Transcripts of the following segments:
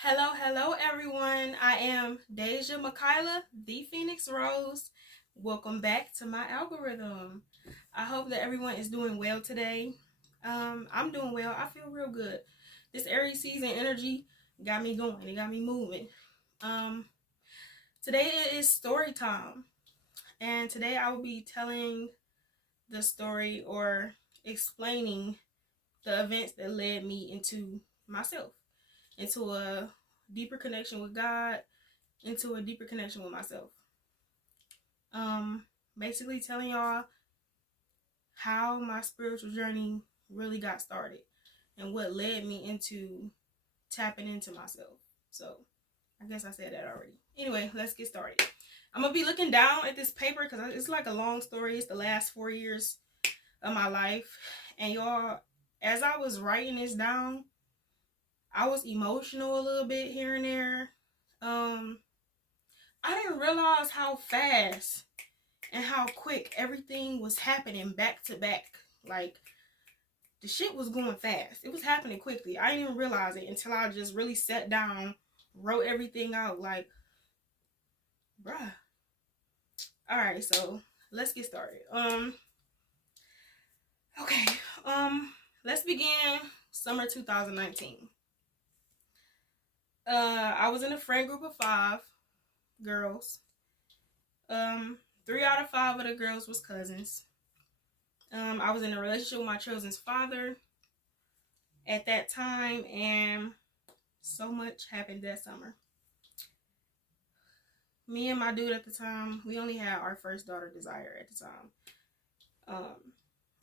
Hello everyone. I am Deja Makayla, the Phoenix Rose. Welcome back to my algorithm. I hope that everyone is doing well today. I'm doing well. I feel real good. This Aries season energy got me going. It got me moving. Um, Today it is story time, and today I will be telling the story or explaining the events that led me into myself, into a deeper connection with God, into a deeper connection with myself. Um, Basically telling y'all how my spiritual journey really got started and what led me into tapping into myself. So I guess I said that already. Anyway, let's get started. I'm gonna be looking down at this paper because it's like a long story. It's the last 4 years of my life, and y'all, as I was writing this down, I was emotional a little bit here and there. I didn't realize how fast and how quick everything was happening back to back. Like, the shit was going fast. It was happening quickly. I didn't even realize it until I just really sat down, wrote everything out. Like, bruh. Alright, so let's get started. Okay. Let's begin summer 2019. I was in a friend group of 5 girls. 3 out of 5 of the girls was cousins. I was in a relationship with my children's father at that time, and so much happened that summer. Me and my dude at the time, we only had our first daughter, Desire, at the time.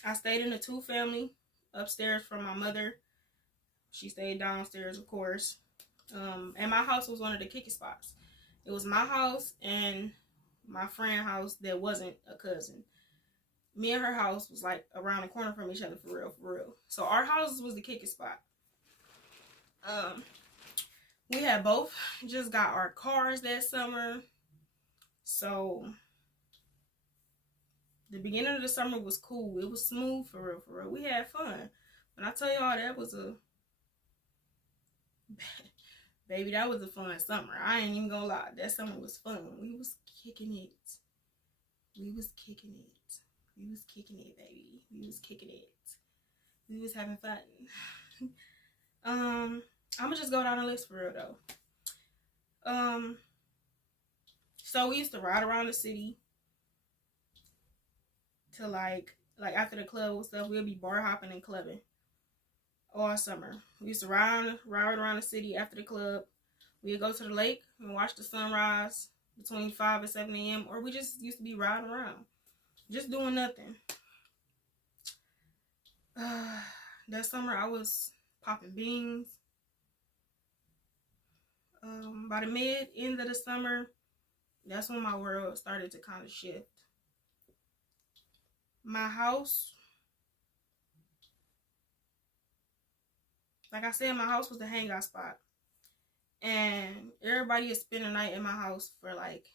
I stayed in a 2-family upstairs from my mother. She stayed downstairs, of course. And my house was one of the kicky spots. It was my house and my friend's house that wasn't a cousin. Me and her house was like around the corner from each other, for real. So our houses was the kicking spot. We had both just got our cars that summer. So the beginning of the summer was cool. It was smooth, for real. We had fun. But I tell y'all, that was a baby, that was a fun summer. I ain't even gonna lie. That summer was fun. We was kicking it. We was kicking it. We was kicking it, baby. We was kicking it. We was having fun. I'm gonna just go down the list for real though. So we used to ride around the city to like after the club and stuff. We'll be bar hopping and clubbing all summer. We used to ride around the city after the club. We'd go to the lake and watch the sunrise between 5 and 7 a.m. Or we just used to be riding around, just doing nothing. That summer I was popping beans. By the end of the summer, that's when my world started to kind of shift. My house, like I said, my house was the hangout spot. And everybody would spend the night in my house for like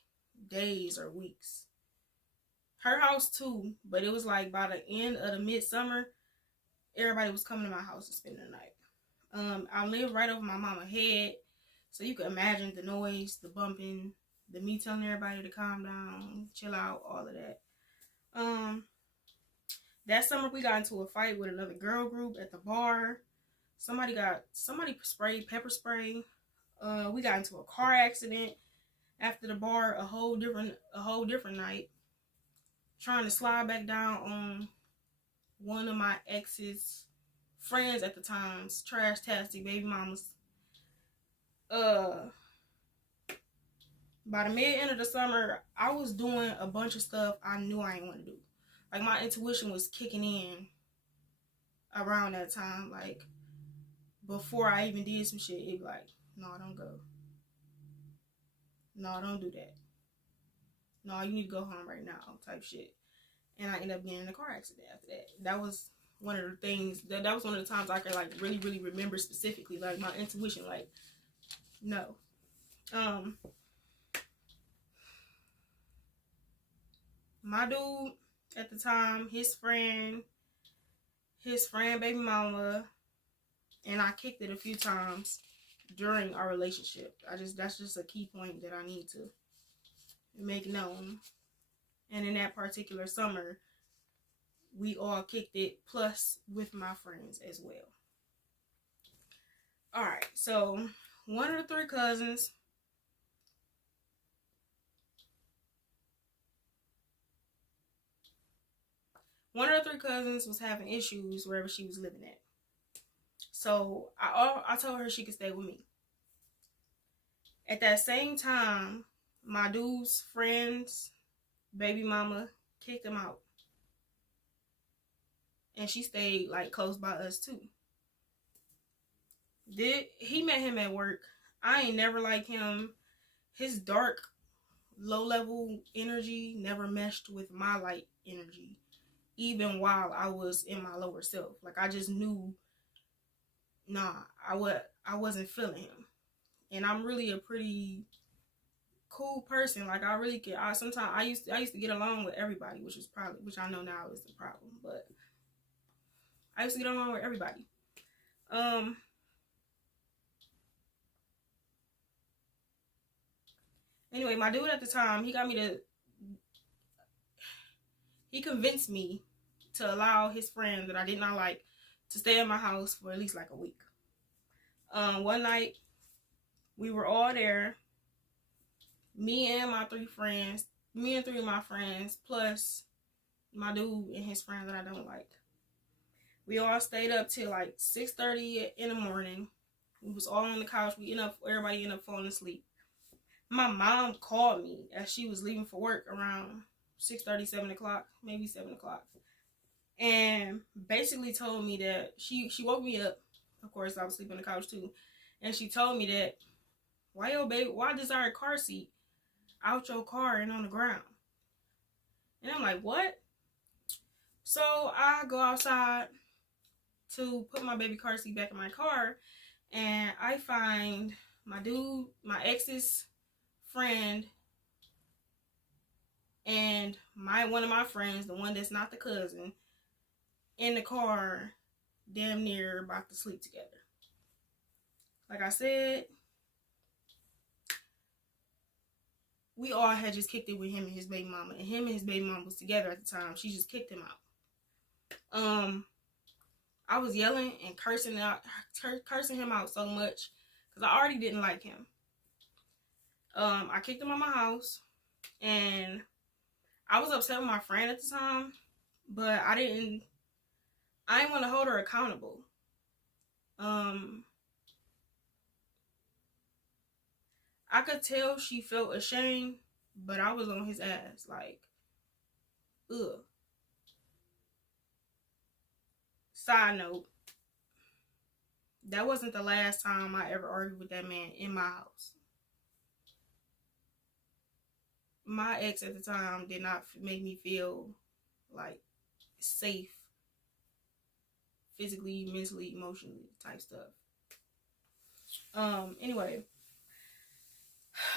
days or weeks. Her house too, but it was like by the end of the midsummer, everybody was coming to my house to spend the night. I lived right over my mama's head, so you could imagine the noise, the bumping, the me telling everybody to calm down, chill out, all of that. That summer we got into a fight with another girl group at the bar. Somebody sprayed pepper spray. We got into a car accident after the bar, a whole different night. Trying to slide back down on one of my ex's friends at the time's trash-tastic baby mamas. By the end of the summer, I was doing a bunch of stuff I knew I didn't want to do. Like, my intuition was kicking in around that time. Like, before I even did some shit, it'd be like, no, don't go. No, don't do that. No, you need to go home right now, type shit. And I ended up getting in a car accident after that. That was one of the things, that was one of the times I could, like, really, really remember specifically. Like, my intuition, like, no. My dude at the time, his friend baby mama, and I kicked it a few times. during our relationship. That's just a key point that I need to make known. And in that particular summer, we all kicked it, plus with my friends as well. Alright, so one of the three cousins was having issues wherever she was living at. So I told her she could stay with me. At that same time, my dude's friend's baby mama kicked him out. And she stayed like close by us too. He met him at work. I ain't never liked him. His dark, low-level energy never meshed with my light energy, even while I was in my lower self. Like, I just knew, nah, I wasn't feeling him. And I'm really a pretty cool person. Like, I really get. Sometimes I used to get along with everybody, which I know now is the problem. But I used to get along with everybody. Anyway, my dude at the time, he convinced me to allow his friend that I did not like to stay in my house for at least like a week. One night, we were all there. Me and three of my friends, plus my dude and his friend that I don't like. We all stayed up till like 6:30 in the morning. We was all on the couch. Everybody ended up falling asleep. My mom called me as she was leaving for work around 6:30, 7 o'clock, maybe 7 o'clock. And basically told me that she woke me up. Of course, I was sleeping on the couch too. And she told me that, why desire a car seat out your car and on the ground? And I'm like, what? So I go outside to put my baby car seat back in my car, and I find my ex's friend, and one of my friends, the one that's not the cousin, in the car, damn near about to sleep together. Like I said, we all had just kicked it with him and his baby mama, and him and his baby mama was together at the time. She just kicked him out. I was yelling and cursing him out so much because I already didn't like him. I kicked him out of my house, and I was upset with my friend at the time, but I didn't want to hold her accountable. I could tell she felt ashamed, but I was on his ass, like, ugh. Side note, that wasn't the last time I ever argued with that man in my house. My ex at the time did not make me feel like safe, physically, mentally, emotionally type stuff. Anyway,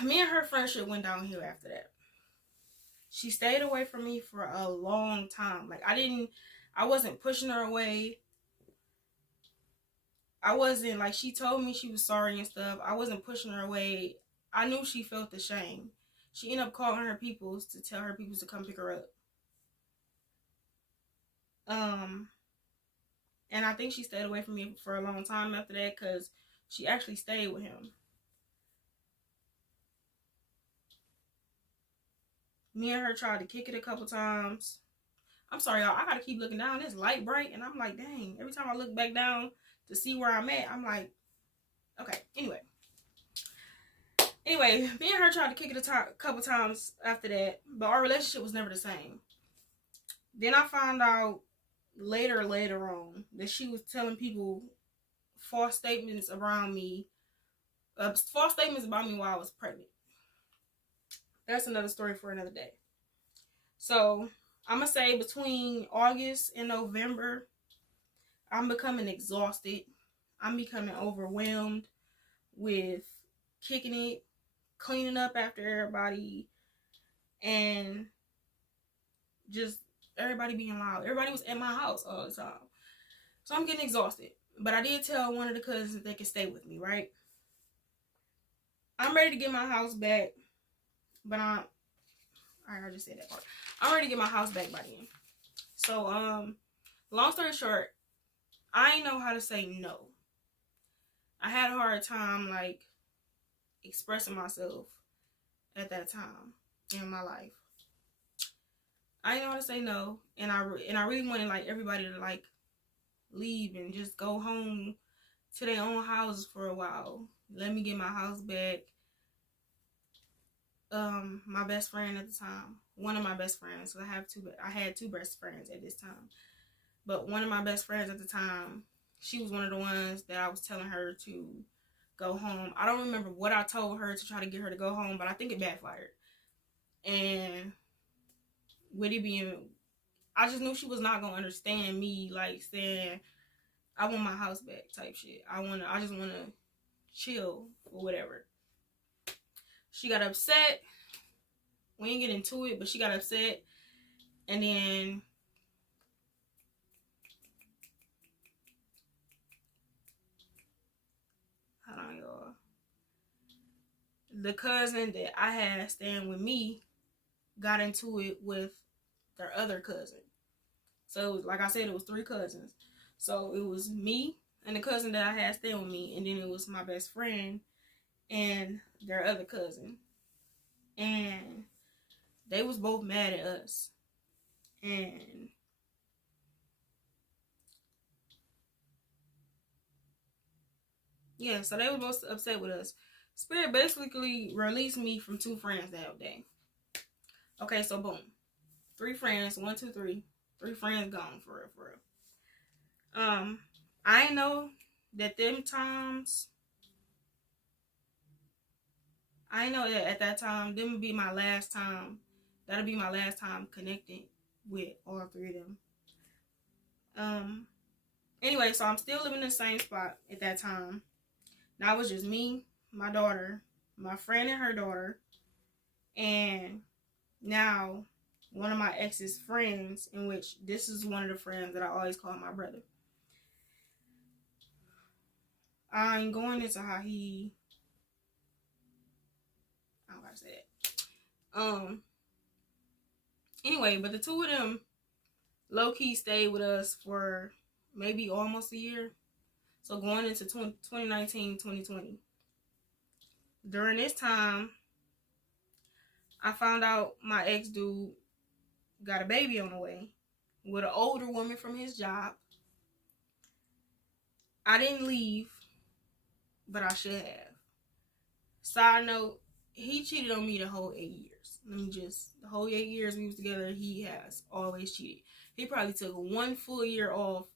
me and her friendship went downhill after that. She stayed away from me for a long time. Like, I wasn't pushing her away. I wasn't, like, she told me she was sorry and stuff. I wasn't pushing her away. I knew she felt the shame. She ended up calling her peoples to tell her peoples to come pick her up. And I think she stayed away from me for a long time after that because she actually stayed with him. Me and her tried to kick it a couple times. I'm sorry, y'all. I gotta keep looking down. It's light bright, and I'm like, dang. Every time I look back down to see where I'm at, I'm like, okay. Anyway, me and her tried to kick it a couple times after that, but our relationship was never the same. Then I found out later on that she was telling people false statements around me, false statements about me while I was pregnant. That's another story for another day. So I'm gonna say between August and November, I'm becoming exhausted. I'm becoming overwhelmed with kicking it, cleaning up after everybody, and just everybody being loud. Everybody was at my house all the time. So I'm getting exhausted. But I did tell one of the cousins that they could stay with me, right? I'm ready to get my house back, but I just said that part. I'm ready to get my house back by then. So, long story short, I ain't know how to say no. I had a hard time, like, expressing myself at that time in my life. I didn't know how to say no, and I really wanted, like, everybody to, like, leave and just go home to their own houses for a while. Let me get my house back. My best friend at the time, one of my best friends, because I had two best friends at this time, but one of my best friends at the time, she was one of the ones that I was telling her to go home. I don't remember what I told her to try to get her to go home, but I think it backfired. And with it being, I just knew she was not gonna understand me, like, saying I want my house back type shit. I just wanna chill or whatever. She got upset. We didn't get into it, but she got upset. And then hold on, y'all. The cousin that I had staying with me got into it with their other cousin. So, like I said, it was 3 cousins. So it was me and the cousin that I had staying with me, and then it was my best friend and their other cousin. And they was both mad at us. And yeah, so they were both upset with us. Spirit basically released me from 2 friends that day. Okay, so boom. 3 friends, 1, 2, 3. 3 friends gone for real, for real. I know that them times, I know that at that time, them would be my last time. That'll be my last time connecting with all 3 of them. Anyway, so I'm still living in the same spot at that time. Now it was just me, my daughter, my friend and her daughter, and now one of my ex's friends, in which this is one of the friends that I always call my brother. I ain't going into how he, I don't gotta say that. Anyway, but the 2 of them low-key stayed with us for maybe almost a year. So going into 2019, 2020. During this time, I found out my ex-dude got a baby on the way with an older woman from his job. I didn't leave, but I should have. Side note, he cheated on me the whole 8 years. The whole 8 years we was together, he has always cheated. He probably took 1 full year off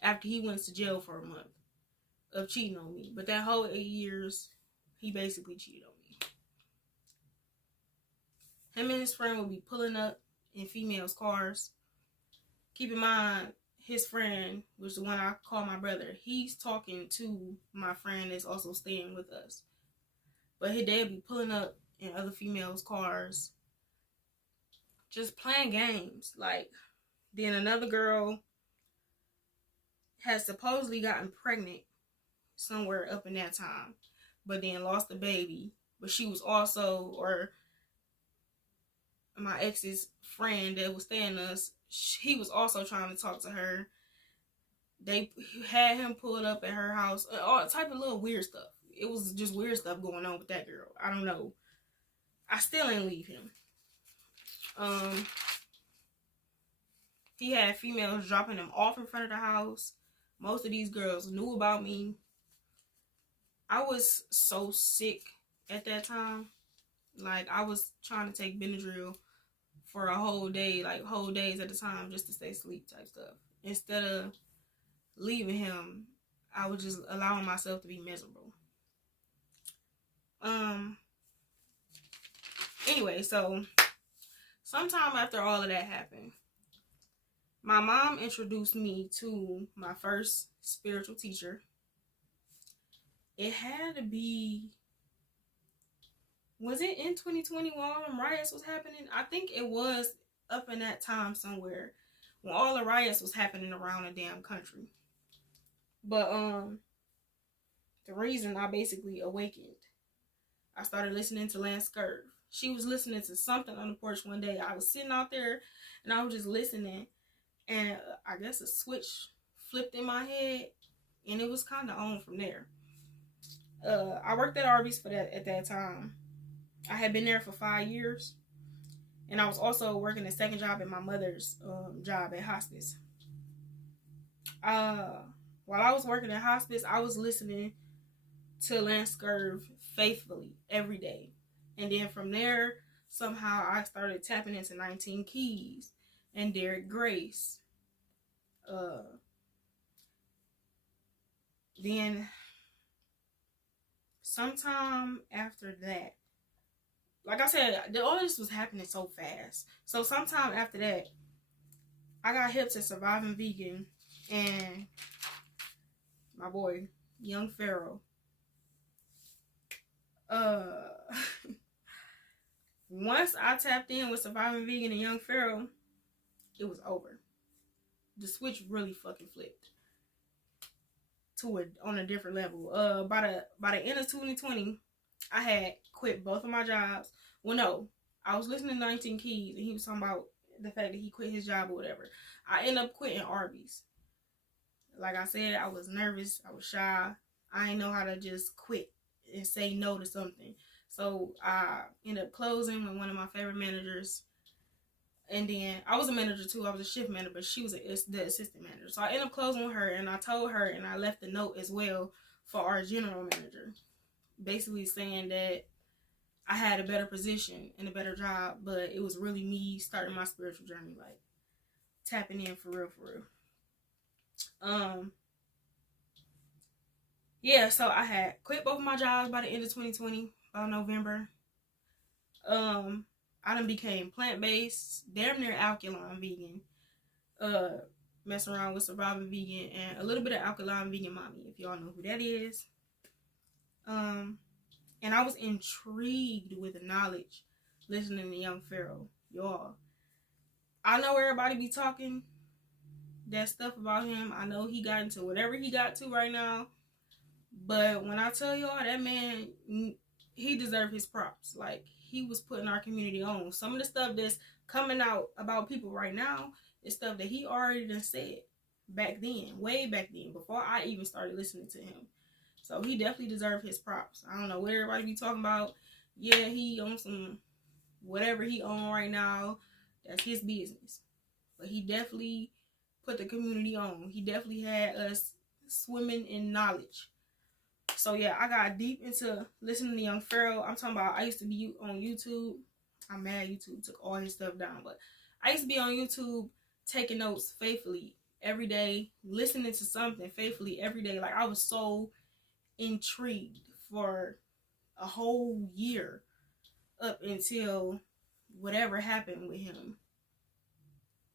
after he went to jail for a month of cheating on me. But that whole 8 years, he basically cheated on me. Him and his friend would be pulling up in females' cars. Keep in mind, his friend, which is the one I call my brother, he's talking to my friend that's also staying with us. But his dad be pulling up in other females' cars, just playing games. Like, then another girl has supposedly gotten pregnant somewhere up in that time, but then lost the baby. But she was also, or my ex's friend that was staying with us, he was also trying to talk to her. They had him pulled up at her house, all type of little weird stuff. It was just weird stuff going on with that girl. I don't know. I still ain't leave him. He had females dropping him off in front of the house. Most of these girls knew about me. I was so sick at that time. Like, I was trying to take Benadryl for a whole day, like whole days at a time, just to stay asleep type stuff. Instead of leaving him, I was just allowing myself to be miserable. Anyway, so sometime after all of that happened, my mom introduced me to my first spiritual teacher. It had to be, was it in 2020 when all them riots was happening? I think it was up in that time somewhere when all the riots was happening around the damn country. But the reason I basically awakened I started listening to Lance Scurv. She was listening to something on the porch one day. I was sitting out there and I was just listening, and I guess a switch flipped in my head, and it was kind of on from there. I worked at Arby's at that time. I had been there for 5 years, and I was also working a second job at my mother's job at hospice. While I was working at hospice, I was listening to Lance Scurv faithfully every day. And then from there, somehow I started tapping into 19 Keys and Derek Grace. Then sometime after that, like I said, all this was happening so fast. So sometime after that, I got hip to Surviving Vegan and my boy, Young Pharaoh. Once I tapped in with Surviving Vegan and Young Pharaoh, it was over. The switch really fucking flipped to it on a different level. By the end of 2020, I had quit both of my jobs. Well, no, I was listening to 19 Keys, and he was talking about the fact that he quit his job or whatever. I ended up quitting Arby's. Like I said, I was nervous. I was shy. I didn't know how to just quit and say no to something. So I ended up closing with one of my favorite managers. And then I was a manager too. I was a shift manager, but she was the assistant manager. So I ended up closing with her, and I told her, and I left a note as well for our general manager, basically saying that I had a better position and a better job, but it was really me starting my spiritual journey, like tapping in for real, for real. Yeah, so I had quit both of my jobs by the end of 2020, about November. I done became plant-based, damn near alkaline vegan. Messing around with Surviving Vegan and a little bit of Alkaline Vegan Mommy, if y'all know who that is. And I was intrigued with the knowledge listening to Young Pharaoh. Y'all, I know everybody be talking that stuff about him. I know he got into whatever he got to right now. But when I tell y'all, that man, he deserved his props. Like, he was putting our community on. Some of the stuff that's coming out about people right now is stuff that he already done said back then, way back then, before I even started listening to him. So he definitely deserved his props. I don't know what everybody be talking about. Yeah, he on some whatever he on right now. That's his business. But he definitely put the community on. He definitely had us swimming in knowledge. So yeah, I got deep into listening to Young Pharaoh. I'm talking about, I used to be on YouTube. I'm mad YouTube took all his stuff down. But I used to be on YouTube taking notes faithfully every day, listening to something faithfully every day. Like, I was so intrigued for a whole year up until whatever happened with him.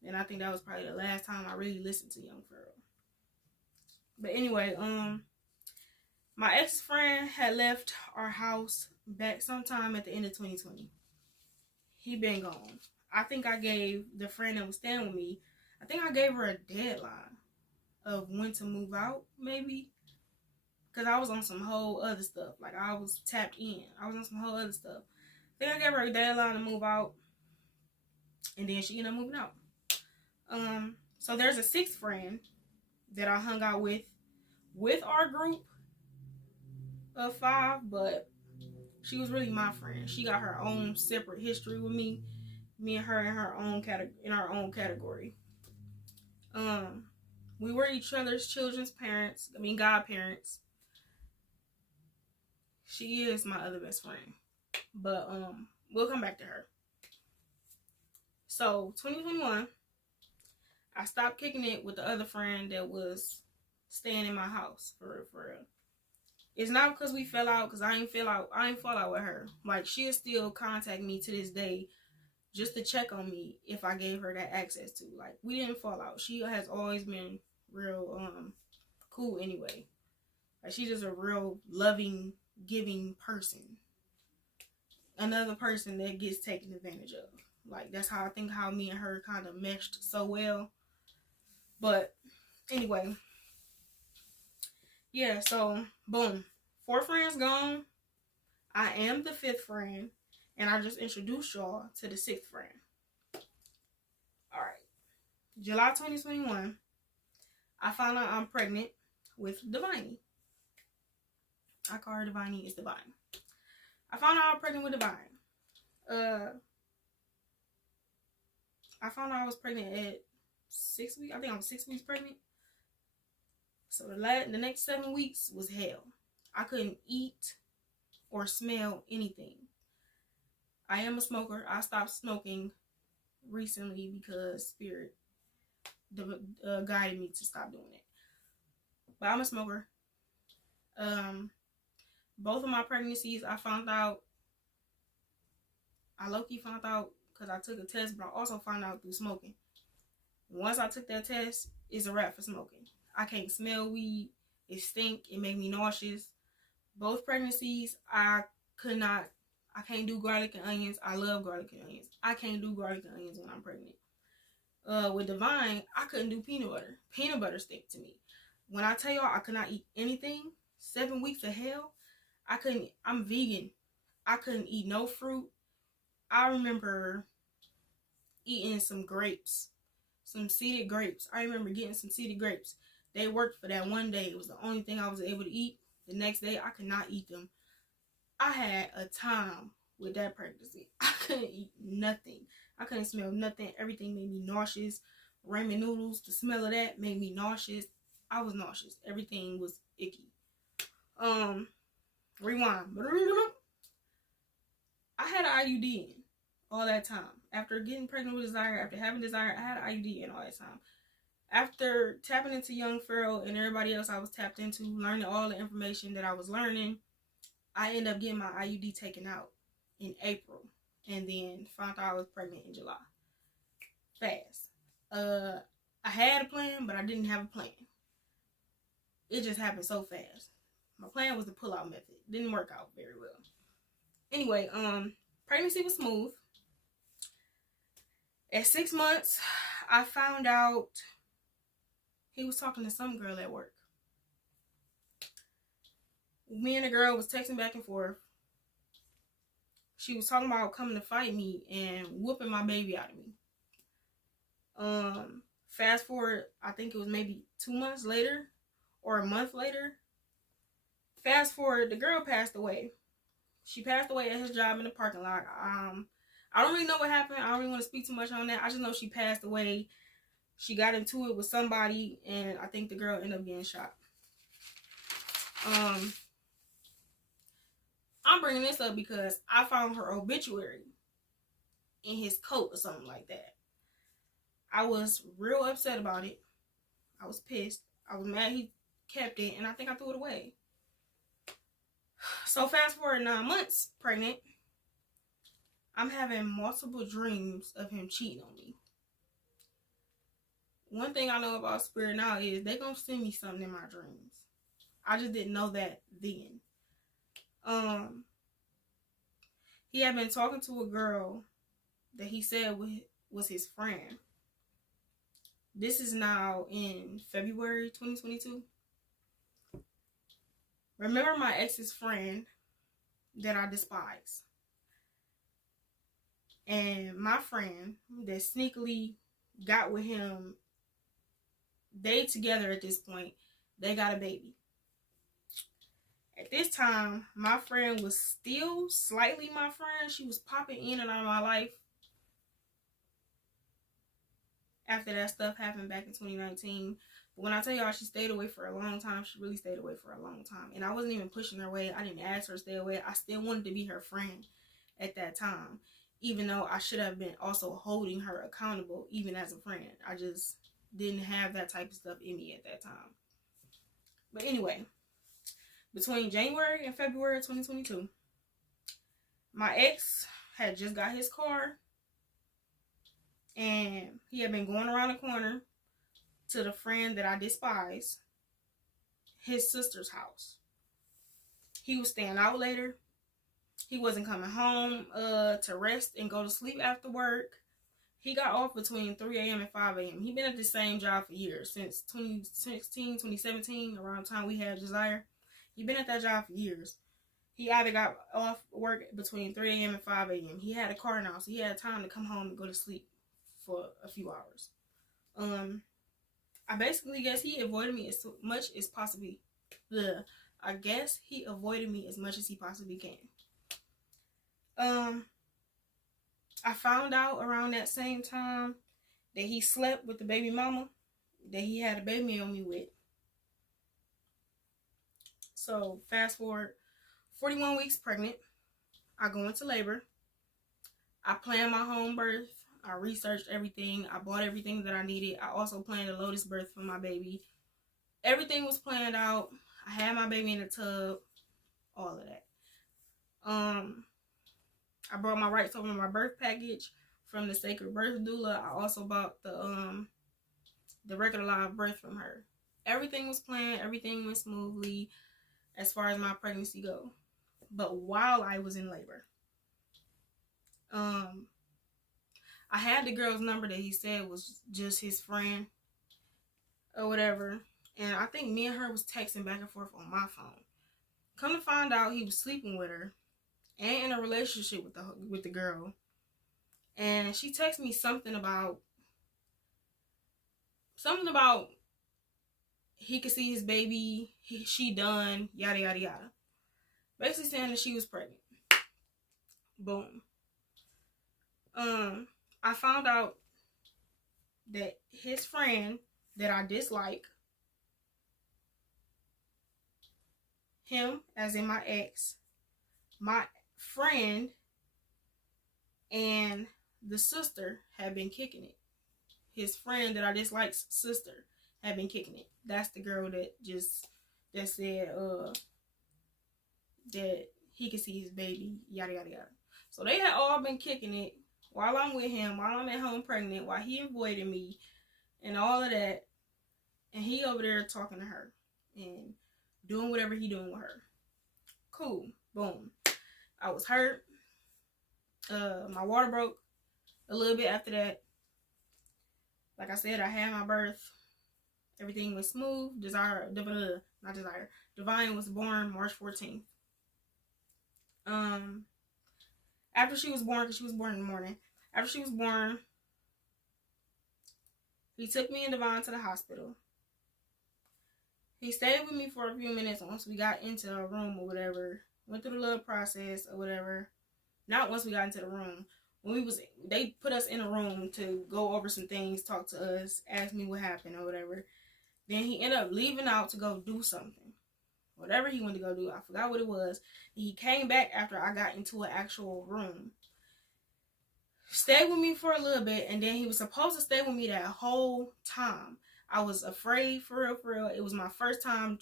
And I think that was probably the last time I really listened to Young Pharaoh. But anyway, my ex-friend had left our house back sometime at the end of 2020. He been gone. I think I gave the friend that was staying with me, I think I gave her a deadline of when to move out, maybe. Because I was on some whole other stuff. Like, I was tapped in. I was on some whole other stuff. I think I gave her a deadline to move out. And then she ended up moving out. So there's a sixth friend that I hung out with our group of 5, but she was really my friend. She got her own separate history with me. Me and her in our own category. We were each other's children's parents. I mean, godparents. She is my other best friend. But we'll come back to her. So 2021, I stopped kicking it with the other friend that was staying in my house, for real. It's not because we fell out, because I ain't fall out with her. Like, she'll still contact me to this day just to check on me if I gave her that access to. Like, we didn't fall out. She has always been real cool anyway. Like, she's just a real loving, giving person. Another person that gets taken advantage of. Like, that's how I think how me and her kind of meshed so well. But anyway, yeah, so boom, 4 friends gone. I am the 5th friend, and I just introduced y'all to the 6th friend. Alright. July 2021, I found out I'm pregnant with Divine. I call her Divine. It's Divine. I found out I'm pregnant with Divine. I found out I was pregnant at 6 weeks. I think I was 6 weeks pregnant. So the next 7 weeks was hell. I couldn't eat or smell anything. I am a smoker. I stopped smoking recently because Spirit guided me to stop doing it. But I'm a smoker. Both of my pregnancies, I low-key found out because I took a test, but I also found out through smoking. Once I took that test, it's a wrap for smoking. I can't smell weed. It stink. It made me nauseous. Both pregnancies, I can't do garlic and onions. I love garlic and onions. I can't do garlic and onions when I'm pregnant. With Divine, I couldn't do peanut butter. Peanut butter stick to me. When I tell y'all I could not eat anything, 7 weeks of hell, I'm vegan. I couldn't eat no fruit. I remember eating some grapes, some seeded grapes. I remember getting some seeded grapes. They worked for that one day. It was the only thing I was able to eat. The next day, I could not eat them. I had a time with that pregnancy. I couldn't eat nothing. I couldn't smell nothing. Everything made me nauseous. Ramen noodles, the smell of that made me nauseous. I was nauseous. Everything was icky. Rewind. I had an IUD in all that time. After getting pregnant with Desire, after having Desire, I had an IUD in all that time. After tapping into Young Pharaoh and everybody else I was tapped into, learning all the information that I was learning, I ended up getting my IUD taken out in April. And then found out I was pregnant in July. Fast. I had a plan, but I didn't have a plan. It just happened so fast. My plan was the pull-out method. Didn't work out very well. Anyway, pregnancy was smooth. At 6 months, I found out he was talking to some girl at work. Me and the girl was texting back and forth. She was talking about coming to fight me and whooping my baby out of me. Fast forward, I think it was maybe 2 months later or a month later. Fast forward, the girl passed away. She passed away at his job in the parking lot. I don't really know what happened. I don't really want to speak too much on that. I just know she passed away. She got into it with somebody, and I think the girl ended up getting shot. I'm bringing this up because I found her obituary in his coat or something like that. I was real upset about it. I was pissed. I was mad he kept it, and I think I threw it away. So fast forward 9 months pregnant, I'm having multiple dreams of him cheating on me. One thing I know about Spirit now is they're going to send me something in my dreams. I just didn't know that then. He had been talking to a girl that he said was his friend. This is now in February 2022. Remember my ex's friend that I despise. And my friend that sneakily got with him, they together at this point, they got a baby. At this time, my friend was still slightly my friend. She was popping in and out of my life. After that stuff happened back in 2019. But when I tell y'all she stayed away for a long time, she really stayed away for a long time. And I wasn't even pushing her away. I didn't ask her to stay away. I still wanted to be her friend at that time. Even though I should have been also holding her accountable, even as a friend. I just didn't have that type of stuff in me at that time. But anyway, between January and February of 2022, my ex had just got his car. And he had been going around the corner to the friend that I despise, his sister's house. He was staying out later. He wasn't coming home to rest and go to sleep after work. He got off between 3 a.m. and 5 a.m. He'd been at the same job for years, since 2016, 2017, around the time we had Desire. He'd been at that job for years. He either got off work between 3 a.m. and 5 a.m. He had a car now, so he had time to come home and go to sleep for a few hours. I basically guess he avoided me as much as possibly. I guess he avoided me as much as he possibly can. I found out around that same time that he slept with the baby mama that he had a baby on me with. So fast forward, 41 weeks pregnant, I go into labor. I planned my home birth. I researched everything. I bought everything that I needed. I also planned a lotus birth for my baby. Everything was planned out. I had my baby in the tub. All of that. I brought my rights over my birth package from the Sacred Birth Doula. I also bought the regular live birth from her. Everything was planned. Everything went smoothly as far as my pregnancy go. But while I was in labor, I had the girl's number that he said was just his friend or whatever. And I think me and her was texting back and forth on my phone. Come to find out, he was sleeping with her and in a relationship with the girl. And she texted me something about he could see his baby, she done, yada yada yada. Basically saying that she was pregnant. Boom. I found out that his friend that I dislike, him as in my ex, my friend and the sister had been kicking it. His friend that I dislike's sister had been kicking it. That's the girl that said that he could see his baby, yada yada yada. So they had all been kicking it while I'm with him, while I'm at home pregnant, while he avoided me and all of that. And he over there talking to her and doing whatever he doing with her. Cool. Boom. I was hurt. My water broke a little bit after that. Like I said, I had my birth. Everything was smooth. Divine was born March 14th. After she was born, because she was born in the morning. After she was born, he took me and Divine to the hospital. He stayed with me for a few minutes once we got into a room or whatever. Went through the little process or whatever. Not once we got into the room. They put us in a room to go over some things, talk to us, ask me what happened or whatever. Then he ended up leaving out to go do something. Whatever he went to go do, I forgot what it was. He came back after I got into an actual room. Stayed with me for a little bit, and then he was supposed to stay with me that whole time. I was afraid, for real. It was my first time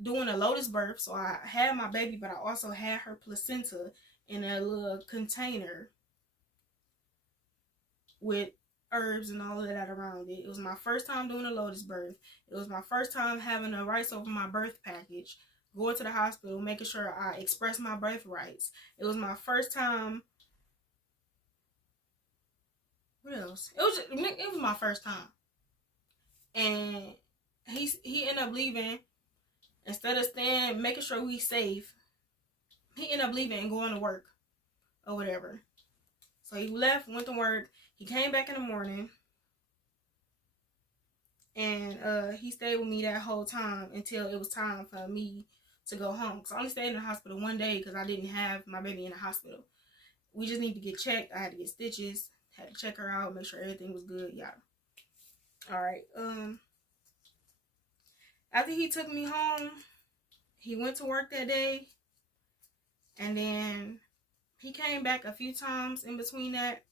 doing a lotus birth, so I had my baby, but I also had her placenta in a little container with herbs and all of that around it. It was my first time doing a lotus birth. It was my first time having the rights over my birth package, going to the hospital, making sure I expressed my birth rights. It was my first time. What else? It was my first time. And he ended up leaving. Instead of staying, making sure we safe, he ended up leaving and going to work or whatever. So he left, went to work. He came back in the morning. And he stayed with me that whole time until it was time for me to go home. Because I only stayed in the hospital one day because I didn't have my baby in the hospital. We just need to get checked. I had to get stitches. Had to check her out, make sure everything was good. Yeah. Alright. After he took me home, he went to work that day. And then he came back a few times in between that.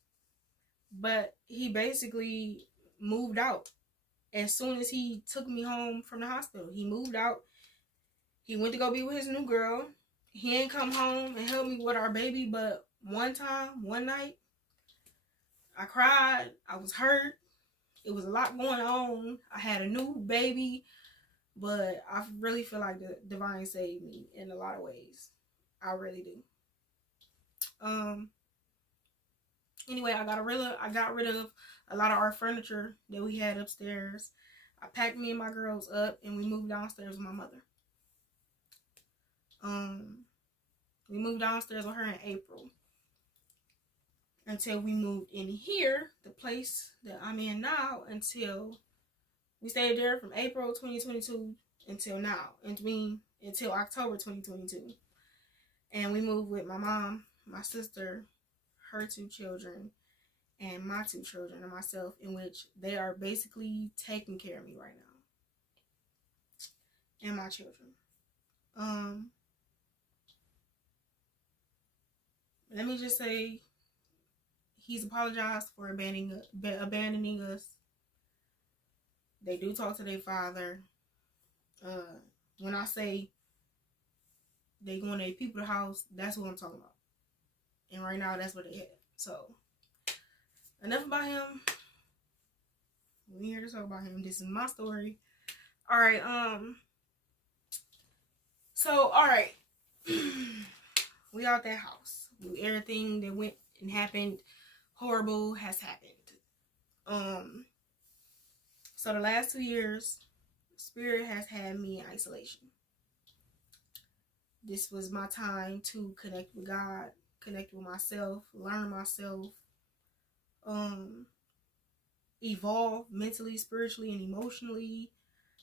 But he basically moved out. As soon as he took me home from the hospital, he moved out. He went to go be with his new girl. He ain't come home and help me with our baby, but one night, I cried. I was hurt. It was a lot going on. I had a new baby, but I really feel like the Divine saved me in a lot of ways. I really do. Anyway, I got rid of a lot of our furniture that we had upstairs. I packed me and my girls up and we moved downstairs with my mother. We moved downstairs with her in April until we moved in here, the place that I'm in now, until we stayed there from April 2022 until now, until October 2022. And we moved with my mom, my sister, her 2 children, and my 2 children and myself, in which they are basically taking care of me right now. And my children. Let me just say, he's apologized for abandoning us. They do talk to their father. When I say they going to their people's house, that's what I'm talking about. And right now, that's what they have. So, enough about him. We're here to talk about him. This is my story. Alright, so, alright. We out that house. Everything that went and happened, horrible, has happened. So the last 2 years, Spirit has had me in isolation. This was my time to connect with God, connect with myself, learn myself, evolve mentally, spiritually, and emotionally,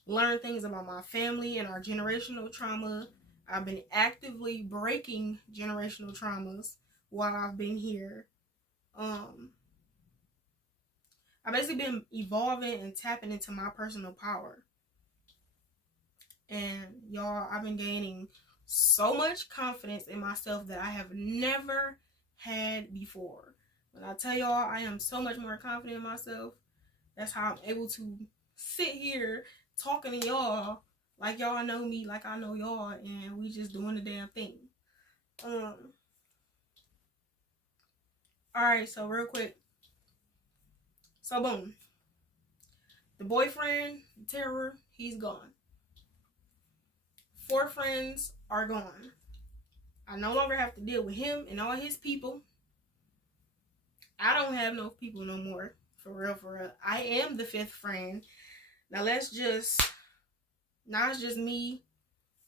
learn things about my family and our generational trauma. I've been actively breaking generational traumas while I've been here. I've basically been evolving and tapping into my personal power. And y'all, I've been gaining so much confidence in myself that I have never had before. When I tell y'all I am so much more confident in myself, that's how I'm able to sit here talking to y'all like y'all know me, like I know y'all, and we just doing the damn thing. Alright, so real quick. So boom. The boyfriend, terror, he's gone. 4 friends are gone. I no longer have to deal with him and all his people. I don't have no people no more. For real, for real. I am the 5th friend. Now it's just me,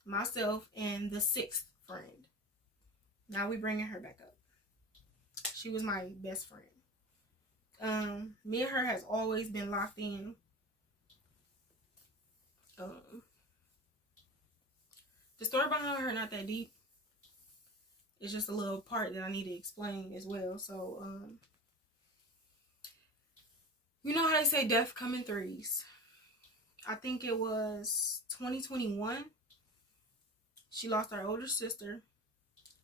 myself, and the 6th friend. Now we bringing her back up. She was my best friend. Me and her has always been locked in. The story behind her not that deep. It's just a little part that I need to explain as well. So, you know how they say death come in threes. I think it was 2021. She lost her older sister.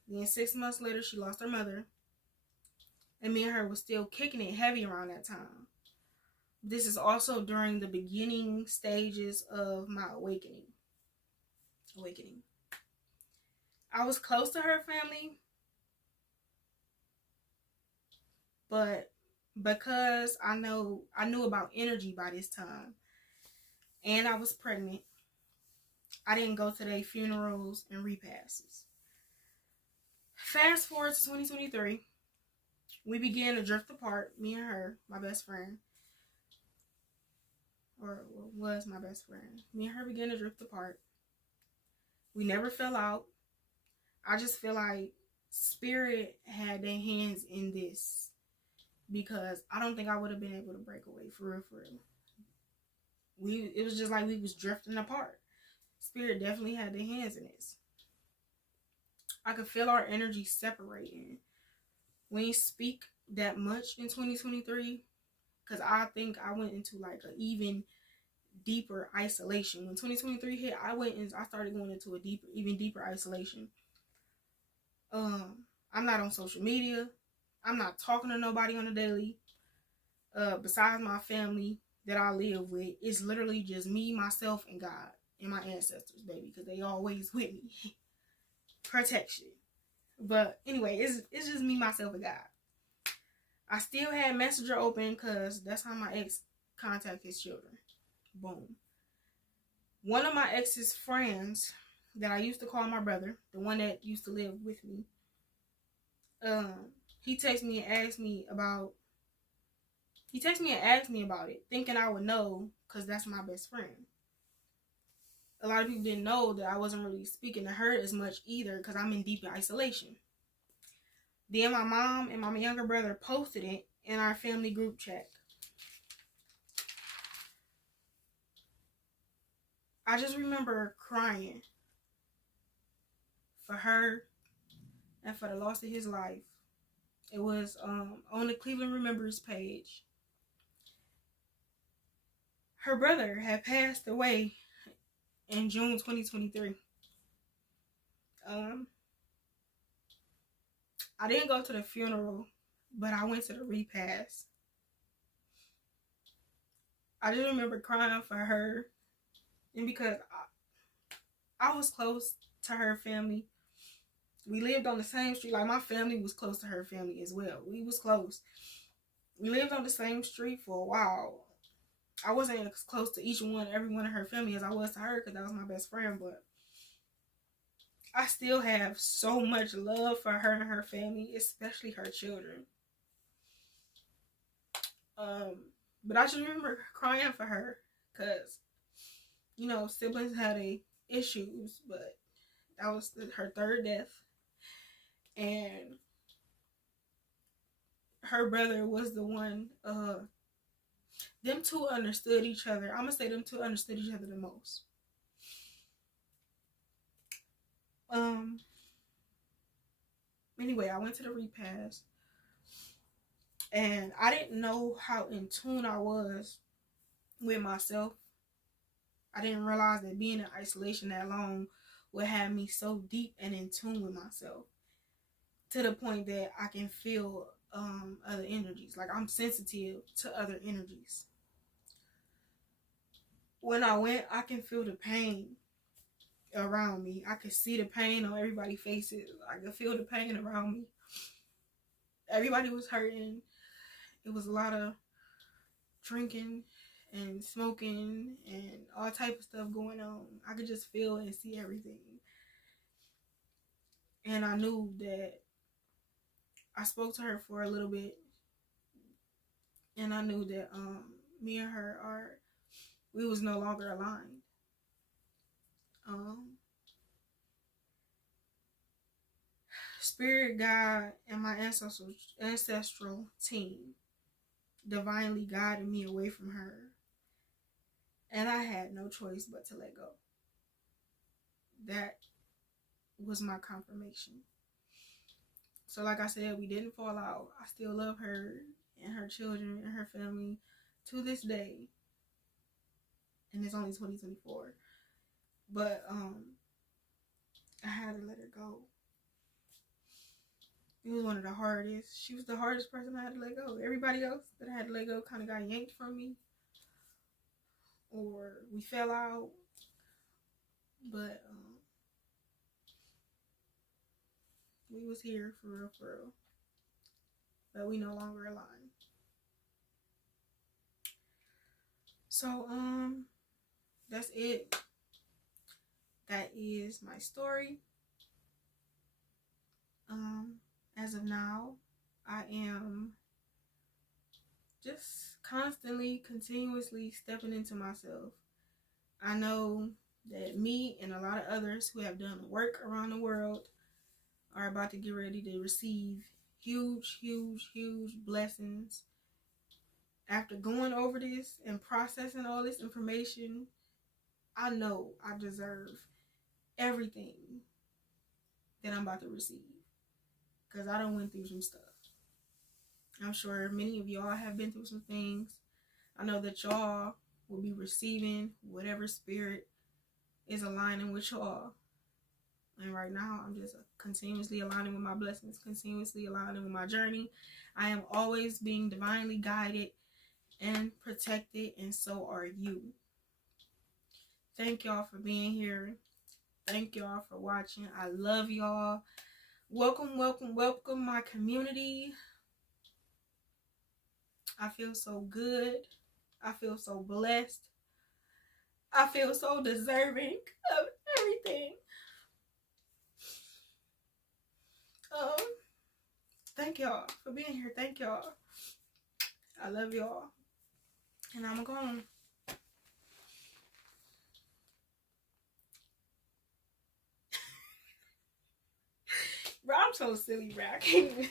Then 6 months later, she lost her mother. And me and her was still kicking it heavy around that time. This is also during the beginning stages of my awakening. I was close to her family, but because I knew about energy by this time, and I was pregnant, I didn't go to their funerals and repasts. Fast forward to 2023, we began to drift apart, me and her, my best friend, or was my best friend. Me and her began to drift apart. We never fell out. I just feel like Spirit had their hands in this, because I don't think I would have been able to break away, for real, for real. It was just like we was drifting apart. Spirit definitely had their hands in this. I could feel our energy separating. We ain't speak that much in 2023, because I think I went into like an even deeper isolation. When 2023 hit, I started going into even deeper isolation. I'm not on social media. I'm not talking to nobody on a daily. Besides my family that I live with, it's literally just me, myself, and God and my ancestors, baby, because they always with me. Protection. But anyway, it's just me, myself, and God. I still had Messenger open because that's how my ex contact his children. Boom. One of my ex's friends that I used to call my brother, the one that used to live with me, he texted me and asked me about it, thinking I would know, because that's my best friend. a lot of people didn't know that I wasn't really speaking to her as much either because I'm in deep isolation. Then my mom and my younger brother posted it in our family group chat. I just remember crying for her and for the loss of his life. It was on the Cleveland Remembers page. Her brother had passed away in June 2023. I didn't go to the funeral, but I went to the repast. I just remember crying for her, and because I was close to her family. We lived on the same street. Like, my family was close to her family as well. We was close. We lived on the same street for a while. I wasn't as close to every one of her family as I was to her because that was my best friend, but I still have so much love for her and her family, especially her children. But I just remember crying for her because, you know, siblings had issues, but that was her third death. And her brother was the one, them two understood each other. I'm going to say them two understood each other the most. Anyway, I went to the repast. And I didn't know how in tune I was with myself. I didn't realize that being in isolation that long would have me so deep and in tune with myself. To the point that I can feel other energies. Like, I'm sensitive to other energies. When I went, I can feel the pain around me. I could see the pain on everybody's faces. I could feel the pain around me. Everybody was hurting. It was a lot of drinking and smoking and all type of stuff going on. I could just feel and see everything. And I knew that I spoke to her for a little bit. And I knew that me and her we was no longer aligned. Spirit God and my ancestral team divinely guided me away from her. And I had no choice but to let go. That was my confirmation. So like I said, we didn't fall out. I still love her and her children and her family to this day. And it's only 2024. But I had to let her go. It was one of the hardest. She was the hardest person I had to let go. Everybody else that I had to let go kind of got yanked from me. Or we fell out. But we was here for real, for real. But we no longer aligned. So, that's it. That is my story. As of now, I am just constantly, continuously stepping into myself. I know that me and a lot of others who have done work around the world are about to get ready to receive huge, huge, huge blessings. After going over this and processing all this information, I know I deserve everything that I'm about to receive. Because I done went through some stuff. I'm sure many of y'all have been through some things. I know that y'all will be receiving whatever spirit is aligning with y'all. And right now, I'm just continuously aligning with my blessings, continuously aligning with my journey. I am always being divinely guided and protected, and so are you. Thank y'all for being here. Thank y'all for watching. I love y'all. Welcome, welcome, welcome, my community. I feel so good. I feel so blessed. I feel so deserving of everything. Thank y'all for being here. Thank y'all. I love y'all. And I'm gone. so silly, bro. I can't even.